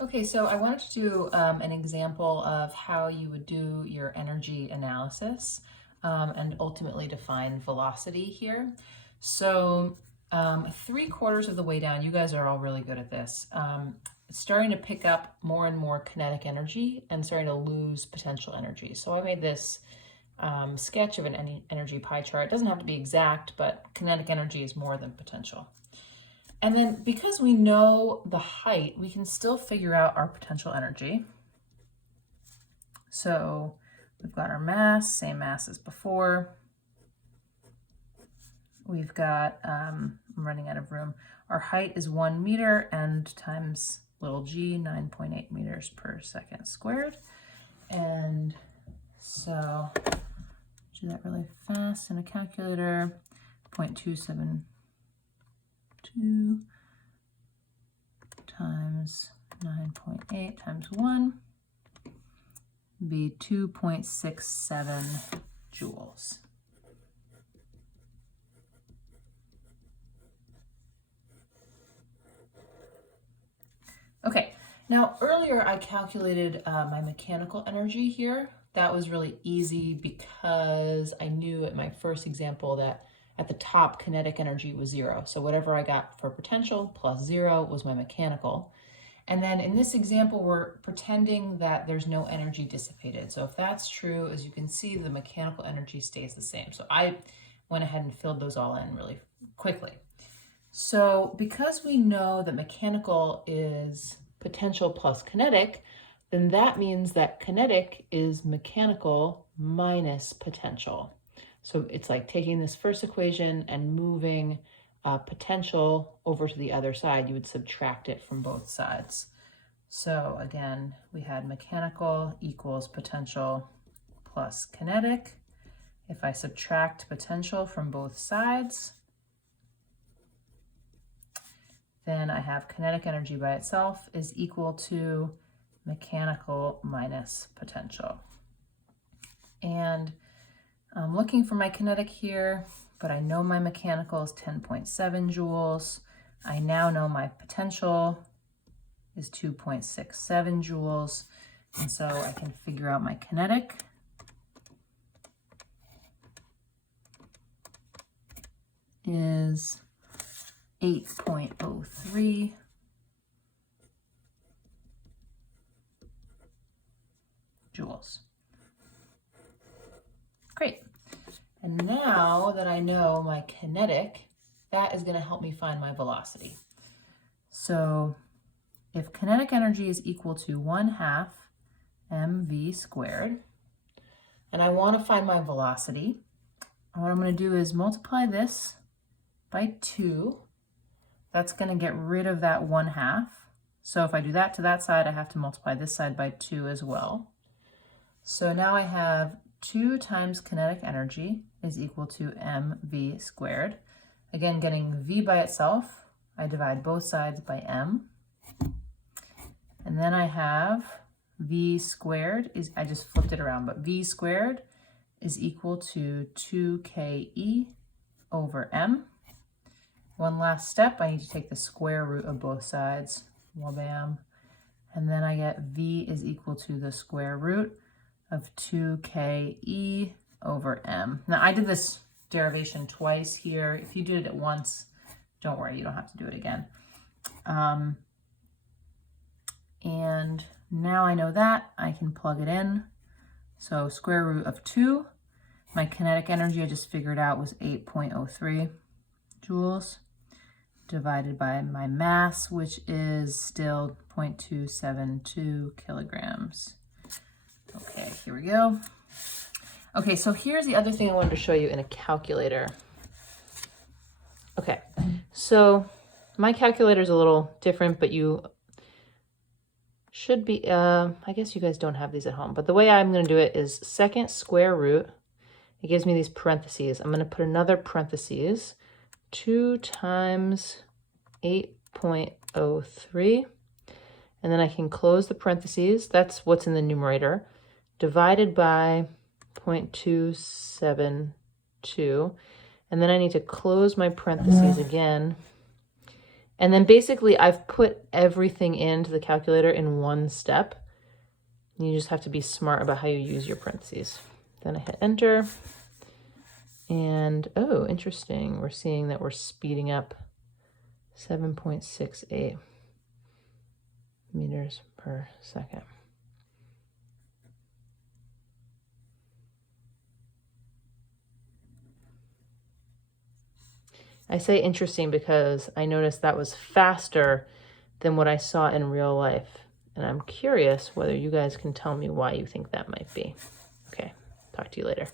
Okay, so I wanted to do an example of how you would do your energy analysis and ultimately define velocity here. So 3/4 of the way down, you guys are all really good at this. It's starting to pick up more and more kinetic energy and starting to lose potential energy. So I made this sketch of an energy pie chart. It doesn't have to be exact, but kinetic energy is more than potential. And then because we know the height, we can still figure out our potential energy. So we've got our mass, same mass as before. We've got, I'm running out of room. Our height is 1 meter and times little g, 9.8 meters per second squared. And so do that really fast in a calculator, 0.272 times 9.8 times 1 be 2.67 joules. Okay, now earlier I calculated my mechanical energy here. That was really easy because I knew at my first example that at the top kinetic energy was 0. So whatever I got for potential plus 0 was my mechanical. And then in this example, we're pretending that there's no energy dissipated. So if that's true, as you can see, the mechanical energy stays the same. So I went ahead and filled those all in really quickly. So because we know that mechanical is potential plus kinetic, then that means that kinetic is mechanical minus potential. So it's like taking this first equation and moving potential over to the other side. You would subtract it from both sides. So again, we had mechanical equals potential plus kinetic. If I subtract potential from both sides, then I have kinetic energy by itself is equal to mechanical minus potential. And I'm looking for my kinetic here, but I know my mechanical is 10.7 joules. I now know my potential is 2.67 joules. And so I can figure out my kinetic. Is 8.03 joules. Great. And now that I know my kinetic, that is going to help me find my velocity. So if kinetic energy is equal to 1/2 mv squared, and I want to find my velocity, what I'm going to do is multiply this by 2. That's going to get rid of that 1/2. So if I do that to that side, I have to multiply this side by 2 as well. So now I have 2 times kinetic energy is equal to mv squared. Again, getting v by itself, I divide both sides by m. And then I have v squared is, I just flipped it around, but v squared is equal to 2ke over m. One last step, I need to take the square root of both sides, wabam. And then I get v is equal to the square root of 2ke over m. Now I did this derivation twice here. If you did it once, don't worry, you don't have to do it again. And now I know that, I can plug it in. So square root of 2, my kinetic energy I just figured out was 8.03 joules, divided by my mass, which is still 0.272 kilograms. Okay, here we go. Okay, so here's the other thing I wanted to show you in a calculator. Okay, so my calculator is a little different, but you should be, I guess you guys don't have these at home, but the way I'm going to do it is second square root. It gives me these parentheses. I'm going to put another parentheses, 2 times 8.03, and then I can close the parentheses. That's what's in the numerator, divided by 0.272, and then I need to close my parentheses again, And then basically I've put everything into the calculator in one step. You just have to be smart about how you use your parentheses. Then I hit enter. And, oh, interesting. We're seeing that we're speeding up 7.68 meters per second. I say interesting because I noticed that was faster than what I saw in real life. And I'm curious whether you guys can tell me why you think that might be. Okay, talk to you later.